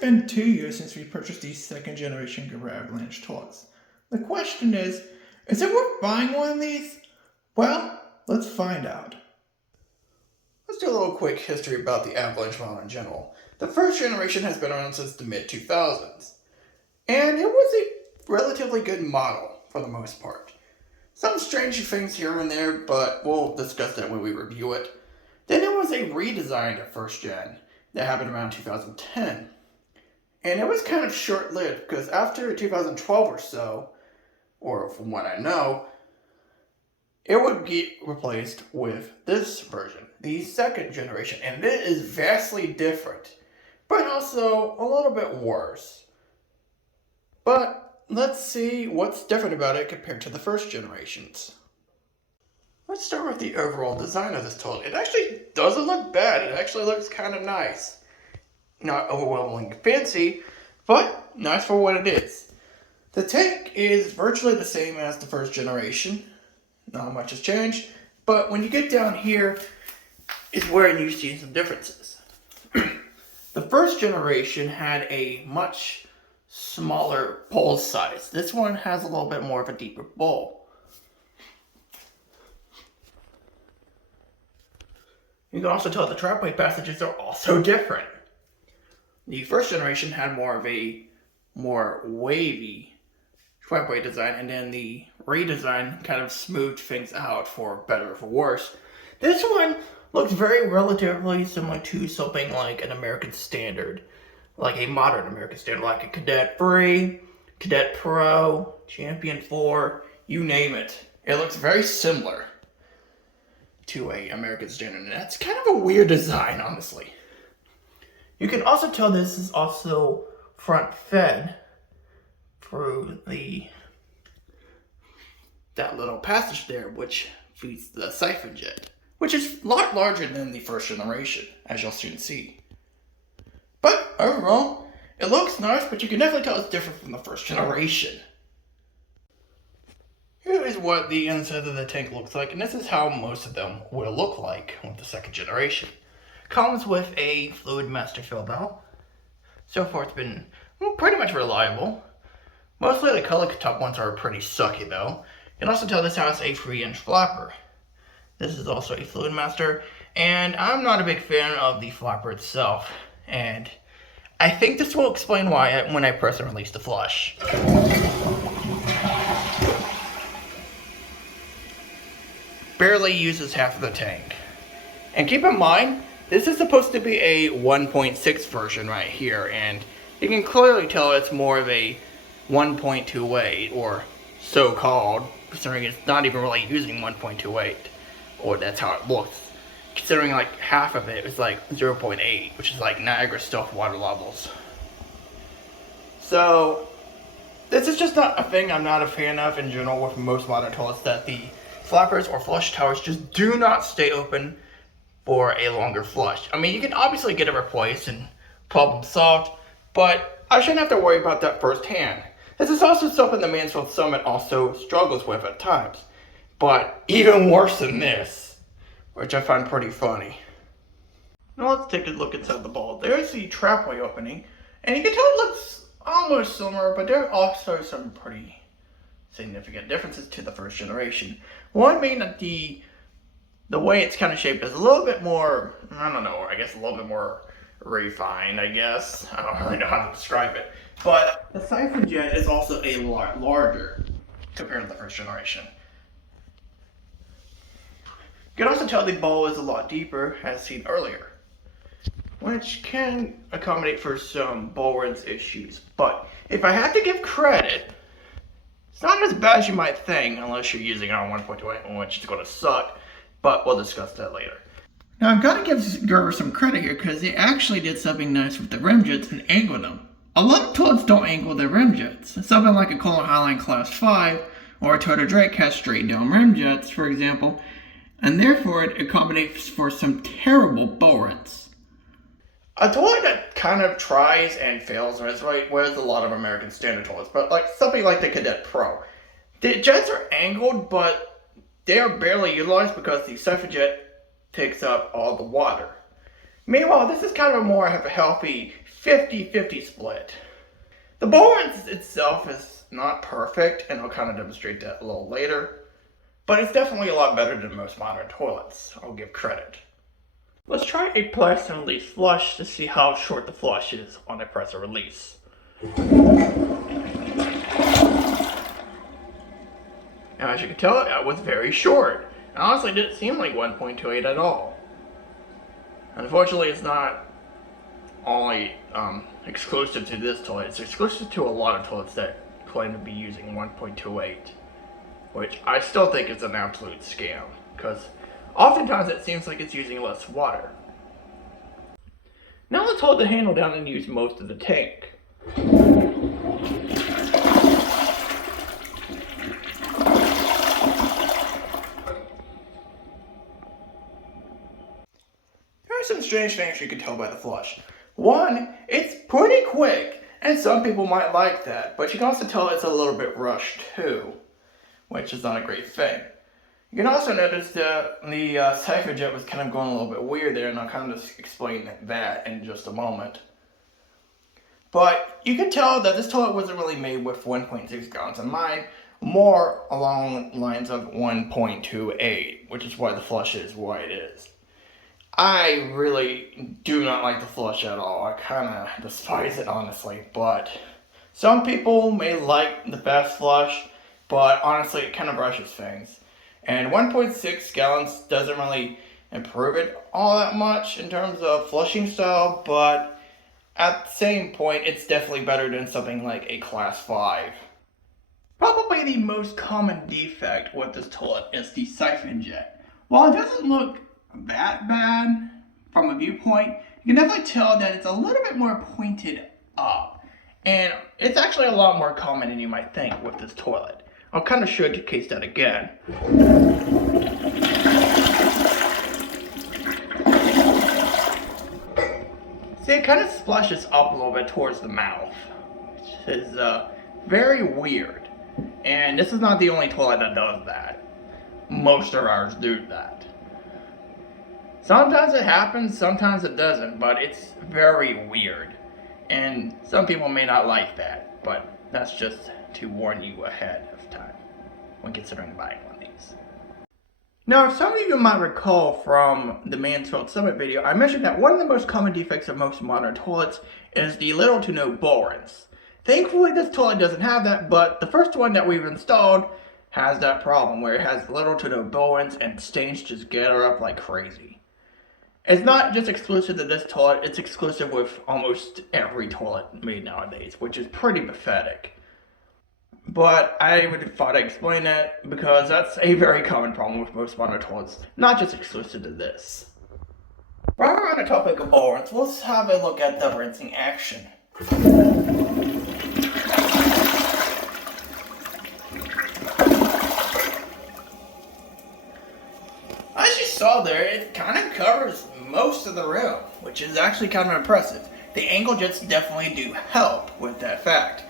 been 2 years since we purchased these second generation Gerber Avalanche toilets. The question is it worth buying one of these? Well, let's find out. Let's do a little quick history about the Avalanche model in general. The first generation has been around since the mid-2000s, and it was a relatively good model for the most part. Some strange things here and there, but we'll discuss that when we review it. Then there was a redesign of first gen that happened around 2010. And it was kind of short-lived because after 2012 or so, or from what I know, it would get replaced with this version, the second generation. And it is vastly different, but also a little bit worse. But let's see what's different about it compared to the first generations. Let's start with the overall design of this toilet. It actually doesn't look bad. It actually looks kind of nice. Not overwhelmingly fancy, but nice for what it is. The tank is virtually the same as the first generation. Not much has changed, but when you get down here is where you see some differences. The first generation had a much smaller bowl size. This one has a little bit more of a deeper bowl. You can also tell the trapway passages are also different. The first generation had more of a more wavy trapway design, and then the redesign kind of smoothed things out for better or for worse. This one looks very relatively similar to something like an American Standard, like a modern American Standard, like a Cadet 3, Cadet Pro, Champion 4, you name it. It looks very similar to a American Standard, and that's kind of a weird design, honestly. You can also tell this is also front fed through that little passage there, which feeds the siphon jet, which is a lot larger than the first generation, as you'll soon see. But overall, it looks nice, but you can definitely tell it's different from the first generation. Here is what the inside of the tank looks like, and this is how most of them will look like with the second generation. Comes with a fluid master fill valve. So far it's been pretty much reliable. Mostly the color top ones are pretty sucky though. You can also tell this has a 3-inch flapper. This is also a fluid master, and I'm not a big fan of the flapper itself. And I think this will explain why when I press and release the flush. Barely uses half of the tank. And keep in mind, this is supposed to be a 1.6 version right here, and you can clearly tell it's more of a 1.28, or so-called, considering it's not even really using 1.28, or that's how it looks. Considering like half of it is like 0.8, which is like Niagara Stealth water levels. So, this is just not a thing I'm not a fan of in general with most modern toilets, that the flappers or flush towers just do not stay open for a longer flush. I mean, you can obviously get it replaced and problem solved, but I shouldn't have to worry about that firsthand. This is also something the Mansfield Summit also struggles with at times, but even worse than this, which I find pretty funny. Now let's take a look inside the bowl. There's the trapway opening, and you can tell it looks almost similar, but there are also some pretty significant differences to the first generation. One being that the way it's kind of shaped is a little bit more, I don't know, I guess a little bit more refined, I guess. I don't really know how to describe it. But the siphon jet is also a lot larger compared to the first generation. You can also tell the bowl is a lot deeper, as seen earlier, which can accommodate for some bowl rinse issues. But if I had to give credit, it's not as bad as you might think, unless you're using it on 1.28, which is going to suck, but we'll discuss that later. Now I've got to give Gerber some credit here, because they actually did something nice with the rim jets and angled them. A lot of toilets don't angle their rim jets. Something like a Kohler Highline Class 5 or a Toyota Drake has straight down rim jets, for example, and therefore it accommodates for some terrible bowl rinse. A toilet that kind of tries and fails, and it's right where's a lot of American Standard toilets, but like something like the Cadet Pro. The jets are angled, but they are barely utilized because the siphon jet takes up all the water. Meanwhile, this is kind of a more of a healthy 50-50 split. The Bowen's itself is not perfect, and I'll kind of demonstrate that a little later, but it's definitely a lot better than most modern toilets, I'll give credit. Let's try a press and release flush to see how short the flush is on a press or release. Now, as you can tell, that was very short. It honestly didn't seem like 1.28 at all. Unfortunately, it's not only exclusive to this toilet. It's exclusive to a lot of toilets that claim to be using 1.28, which I still think is an absolute scam, because oftentimes it seems like it's using less water. Now let's hold the handle down and use most of the tank. Some strange things you can tell by the flush. One, it's pretty quick, and some people might like that, but you can also tell it's a little bit rushed too, which is not a great thing. You can also notice the siphon jet was kind of going a little bit weird there, and I'll kind of explain that in just a moment. But you can tell that this toilet wasn't really made with 1.6 gallons in mind, more along the lines of 1.28, which is why the flush is why it is. I really do not like the flush at all. I kind of despise it, honestly. But some people may like the fast flush, but honestly, it kind of rushes things. And 1.6 gallons doesn't really improve it all that much in terms of flushing style, but at the same point, it's definitely better than something like a Class 5. Probably the most common defect with this toilet is the siphon jet. While it doesn't look that bad from a viewpoint, you can definitely tell that it's a little bit more pointed up, and it's actually a lot more common than you might think with this toilet. I'll kind of showcase that again. See, it kind of splashes up a little bit towards the mouth, which is very weird, and this is not the only toilet that does that. Most of ours do that. Sometimes it happens, sometimes it doesn't, but it's very weird. And some people may not like that, but that's just to warn you ahead of time when considering buying one of these. Now, some of you might recall from the Mansfield Summit video, I mentioned that one of the most common defects of most modern toilets is the little to no bore-ins. Thankfully, this toilet doesn't have that, but the first one that we've installed has that problem where it has little to no bore-ins and stains just gather up like crazy. It's not just exclusive to this toilet, it's exclusive with almost every toilet made nowadays, which is pretty pathetic. But I would thought I'd explain that because that's a very common problem with most modern toilets, not just exclusive to this. While we're on the topic of bore-ins, let's have a look at the rinsing action. As you saw there, it kind of covers most of the room, which is actually kind of impressive. The angle jets definitely do help with that fact,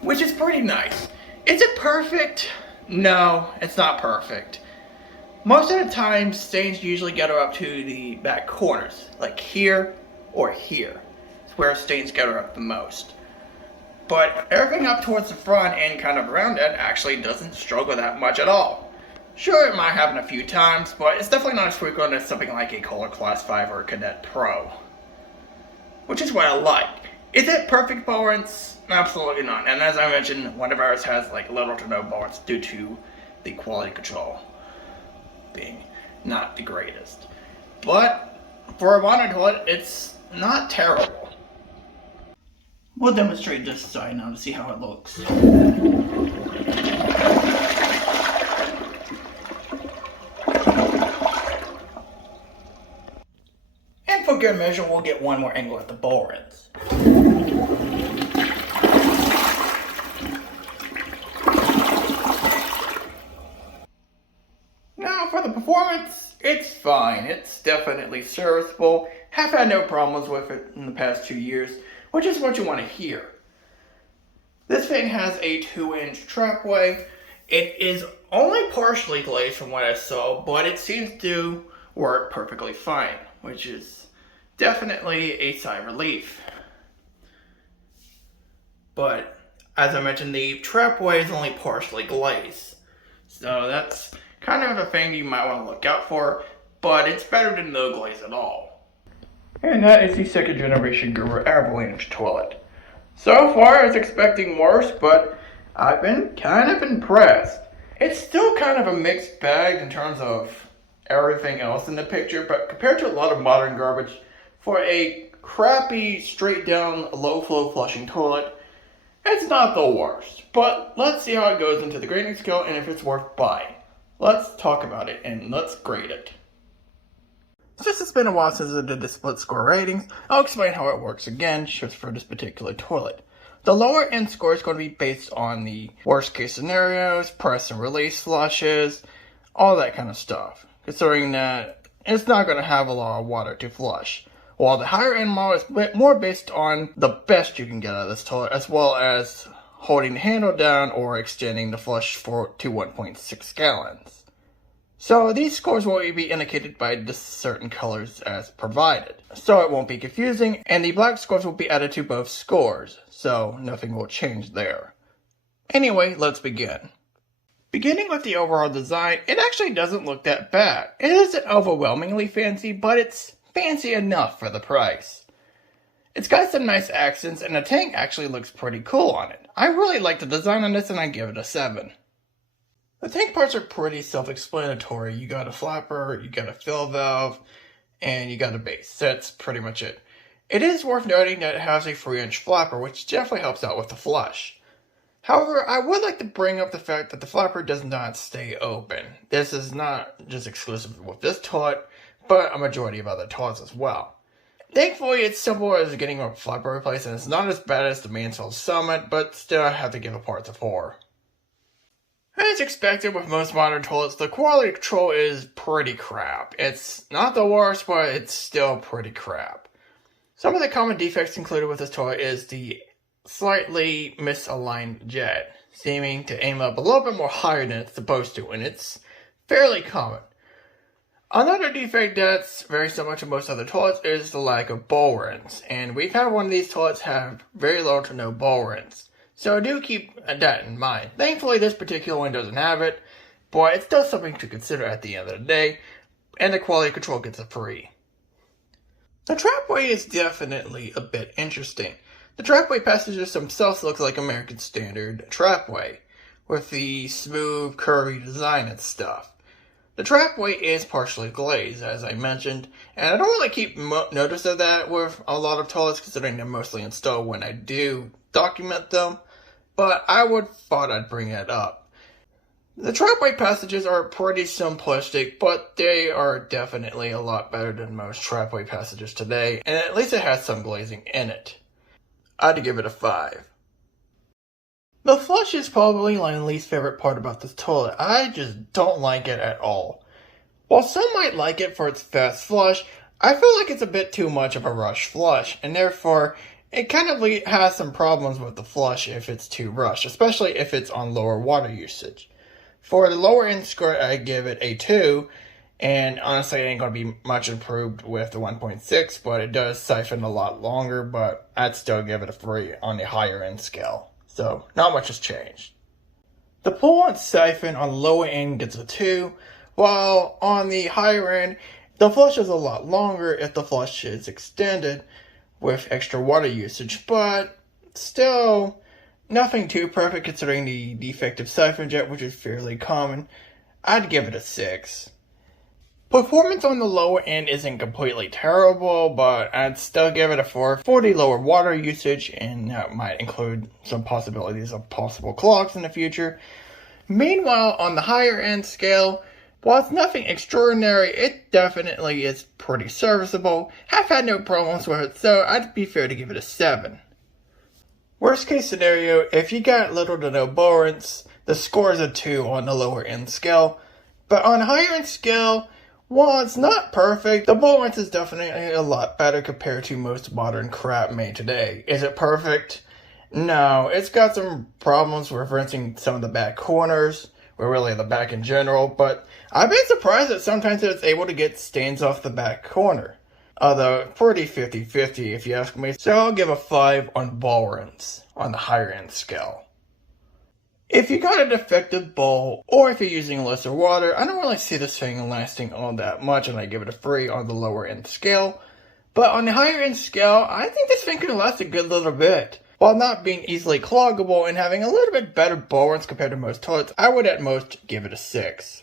which is pretty nice. Is it perfect? No, it's not perfect. Most of the time, stains usually gather up to the back corners, like here or here. It's where stains gather up the most. But everything up towards the front and kind of around it actually doesn't struggle that much at all. Sure, it might happen a few times, but it's definitely not as frequent as something like a Kohler Class 5 or a Cadet Pro. Which is what I like. Is it perfect bore-ins? Absolutely not. And as I mentioned, one of ours has like little to no bore-ins due to the quality control being not the greatest. But for a modern toilet, it's not terrible. We'll demonstrate this side now to see how it looks. And for good measure, we'll get one more angle at the bore-ins. Now for the performance, it's fine. It's definitely serviceable. Have had no problems with it in the past 2 years, which is what you want to hear. This thing has a 2-inch trapway. It is only partially glazed from what I saw, but it seems to work perfectly fine, which is definitely a sigh of relief. But as I mentioned, the trapway is only partially glazed, so that's kind of a thing you might want to look out for, but it's better than no glaze at all. And that is the second generation Gerber Avalanche Toilet. So far, I was expecting worse, but I've been kind of impressed. It's still kind of a mixed bag in terms of everything else in the picture, but compared to a lot of modern garbage, for a crappy, straight down, low flow flushing toilet, it's not the worst. But let's see how it goes into the grading scale and if it's worth buying. Let's talk about it and let's grade it. Since it's been a while since I did the split score ratings, I'll explain how it works again, just for this particular toilet. The lower end score is going to be based on the worst case scenarios, press and release flushes, all that kind of stuff, considering that it's not going to have a lot of water to flush. While the higher end model is more based on the best you can get out of this toilet, as well as holding the handle down or extending the flush to 1.6 gallons. So these scores will be indicated by the certain colors as provided, so it won't be confusing, and the black scores will be added to both scores, so nothing will change there. Anyway, let's begin. Beginning with the overall design, it actually doesn't look that bad. It isn't overwhelmingly fancy, but it's fancy enough for the price. It's got some nice accents, and the tank actually looks pretty cool on it. I really like the design on this, and I give it a 7. The tank parts are pretty self-explanatory. You got a flapper, you got a fill valve, and you got a base. That's pretty much it. It is worth noting that it has a 3-inch flapper, which definitely helps out with the flush. However, I would like to bring up the fact that the flapper does not stay open. This is not just exclusive with this toilet, but a majority of other toilets as well. Thankfully, it's simple as getting a flapper replaced, and it's not as bad as the Mansfield Summit, but still I have to give it parts of 4. As expected with most modern toilets, the quality control is pretty crap. It's not the worst, but it's still pretty crap. Some of the common defects included with this toilet is the slightly misaligned jet, seeming to aim up a little bit more higher than it's supposed to, and it's fairly common. Another defect that's very similar to most other toilets is the lack of bowl rinse, and we've had one of these toilets have very low to no bowl rinse. So do keep that in mind. Thankfully, this particular one doesn't have it, but it's still something to consider at the end of the day, and the quality control gets a 3. The trapway is definitely a bit interesting. The trapway passages themselves look like American Standard trapway, with the smooth, curvy design and stuff. The trapway is partially glazed, as I mentioned, and I don't really keep notice of that with a lot of toilets, considering they're mostly installed when I do document them, but I thought I'd bring it up. The trapway passages are pretty simplistic, but they are definitely a lot better than most trapway passages today, and at least it has some glazing in it. I'd give it a 5. The flush is probably my least favorite part about this toilet. I just don't like it at all. While some might like it for its fast flush, I feel like it's a bit too much of a rush flush, and therefore it kind of has some problems with the flush if it's too rushed, especially if it's on lower water usage. For the lower end score, I give it a 2, and honestly it ain't going to be much improved with the 1.6, but it does siphon a lot longer, but I'd still give it a 3 on the higher end scale. So not much has changed. The pull and siphon on the lower end gets a 2, while on the higher end, the flush is a lot longer if the flush is extended with extra water usage, but still nothing too perfect considering the defective siphon jet, which is fairly common. I'd give it a 6. Performance on the lower end isn't completely terrible, but I'd still give it a 4 for the lower water usage, and that might include some possibilities of possible clogs in the future. Meanwhile, on the higher end scale, while it's nothing extraordinary, it definitely is pretty serviceable. I've had no problems with it, so I'd be fair to give it a 7. Worst case scenario, if you got little to no bowl rinse, the score is a 2 on the lower end scale. But on the higher end scale, while it's not perfect, the bowl rinse is definitely a lot better compared to most modern crap made today. Is it perfect? No, it's got some problems with rinsing some of the back corners, or really the back in general, but I've been surprised that sometimes it's able to get stains off the back corner. Although, pretty 50-50 if you ask me. So I'll give a 5 on ball rinse on the higher end scale. If you got a defective bowl, or if you're using lesser water, I don't really see this thing lasting all that much, and I give it a 3 on the lower end scale. But on the higher end scale, I think this thing can last a good little bit. While not being easily cloggable and having a little bit better bowl rinse compared to most toilets, I would at most give it a 6.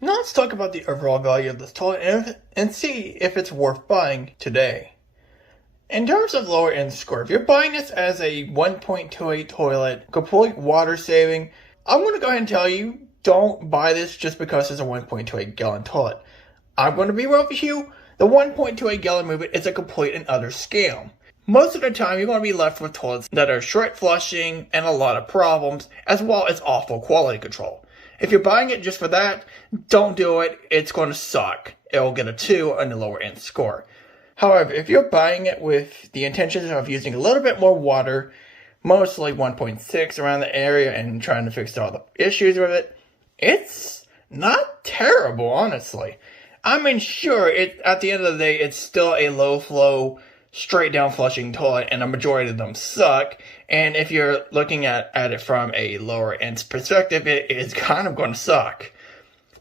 Now let's talk about the overall value of this toilet and see if it's worth buying today. In terms of lower end score, if you're buying this as a 1.28 toilet, complete water saving, I'm going to go ahead and tell you, don't buy this just because it's a 1.28 gallon toilet. I'm going to be real with you, the 1.28 gallon movement is a complete and utter scam. Most of the time, you're going to be left with toilets that are short flushing and a lot of problems, as well as awful quality control. If you're buying it just for that, don't do it. It's going to suck. It'll get a 2 on the lower end score. However, if you're buying it with the intention of using a little bit more water, mostly 1.6 around the area, and trying to fix all the issues with it, it's not terrible, honestly. I mean, sure, at the end of the day, it's still a low flow, straight down flushing toilet, and a majority of them suck. And if you're looking at it from a lower end perspective, it is kind of going to suck.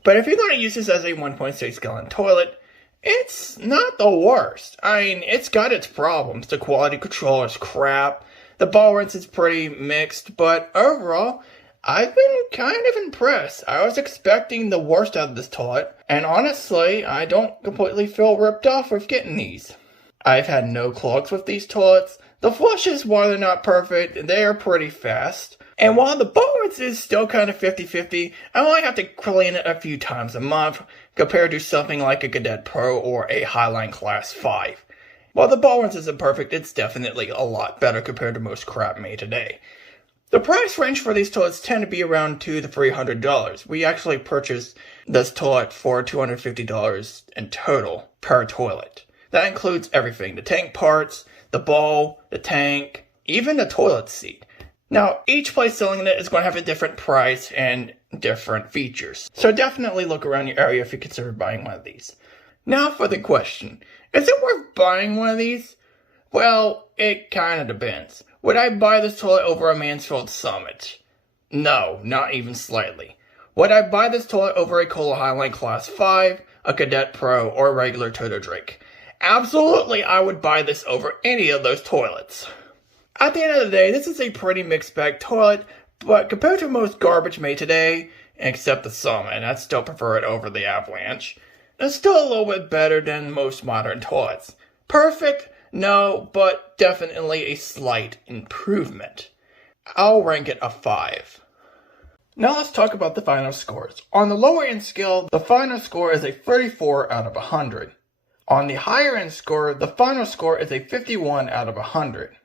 But if you're going to use this as a 1.6 gallon toilet, it's not the worst. I mean, it's got its problems. The quality control is crap. The ball rinse is pretty mixed, but overall, I've been kind of impressed. I was expecting the worst out of this toilet, and honestly, I don't completely feel ripped off with getting these. I've had no clogs with these toilets. The flushes, while they're not perfect, they are pretty fast. And while the ball rinse is still kind of 50-50, I only have to clean it a few times a month, compared to something like a Cadet Pro or a Highline Class 5. While the ball rinse isn't perfect, it's definitely a lot better compared to most crap made today. The price range for these toilets tend to be around $200 to $300. We actually purchased this toilet for $250 in total per toilet. That includes everything, the tank parts, the bowl, the tank, even the toilet seat. Now, each place selling it is going to have a different price and different features. So definitely look around your area if you consider buying one of these. Now for the question, is it worth buying one of these? Well, it kind of depends. Would I buy this toilet over a Mansfield Summit? No, not even slightly. Would I buy this toilet over a Kohler Highline Class 5, a Cadet Pro, or a regular Toto Drake? Absolutely, I would buy this over any of those toilets. At the end of the day, this is a pretty mixed bag toilet, but compared to most garbage made today, except the Summit, and I'd still prefer it over the Avalanche, it's still a little bit better than most modern toilets. Perfect? No, but definitely a slight improvement. I'll rank it a 5. Now let's talk about the final scores. On the lower end scale, the final score is a 34 out of 100. On the higher end score, the final score is a 51 out of 100.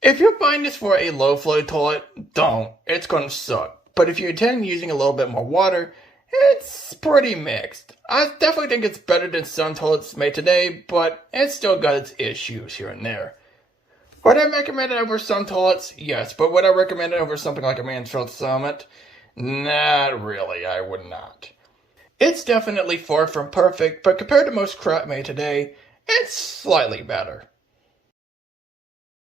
If you're buying this for a low flow toilet, don't. It's going to suck. But if you intend using a little bit more water, it's pretty mixed. I definitely think it's better than some toilets made today, but it's still got its issues here and there. Would I recommend it over some toilets? Yes, but would I recommend it over something like a Mansfield Summit? Not really, I would not. It's definitely far from perfect, but compared to most crap made today, it's slightly better.